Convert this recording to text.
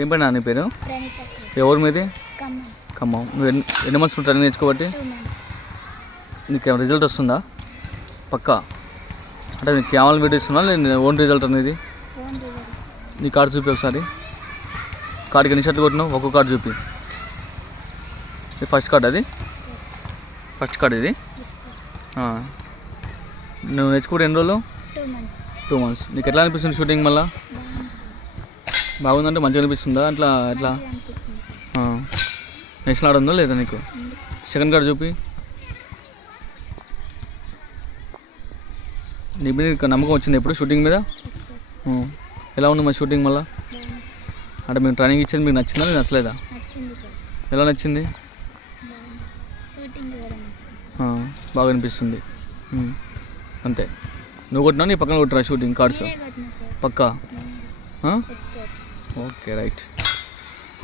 ఏం పని నీ పేరు? ఎవరు మీది? ఖమ్మం. నువ్వు ఎన్ని మంత్స్ ట్రైనింగ్ నేర్చుకోబట్టి? నీకు ఏమైనా రిజల్ట్ వస్తుందా? పక్కా అంటే నీకు కేవలం వీడియో ఇస్తున్నా నేను ఓన్ రిజల్ట్ అనేది? నీ కార్డు చూపి ఒకసారి. కార్డుకి ఎన్ని షర్ట్లు కొట్టినావు? ఒక్కో కార్డు చూపి. ఫస్ట్ కార్డు అది? ఫస్ట్ కార్డు ఇది? నువ్వు నేర్చుకుంటే ఎన్ని రోజులు? 2 months. నీకు ఎట్లా అనిపిస్తుంది షూటింగ్? మళ్ళీ బాగుందంటే మంచిగా అనిపిస్తుందా? అట్లా ఎట్లా నెక్స్ట్ ఆడుందో లేదా నీకు? సెకండ్ కార్డు చూపి. నీ మీద నమ్మకం వచ్చింది ఎప్పుడు షూటింగ్ మీద? ఎలా ఉంది మా షూటింగ్? మళ్ళీ అంటే మేము ట్రైనింగ్ ఇచ్చేది మీకు నచ్చిందా లేదా నచ్చలేదా? ఎలా నచ్చింది? బాగా అనిపిస్తుంది అంతే. నువ్వు కొట్టినా నీ పక్కన కొట్టిరా షూటింగ్ కార్డ్స్? పక్కా? Okay right.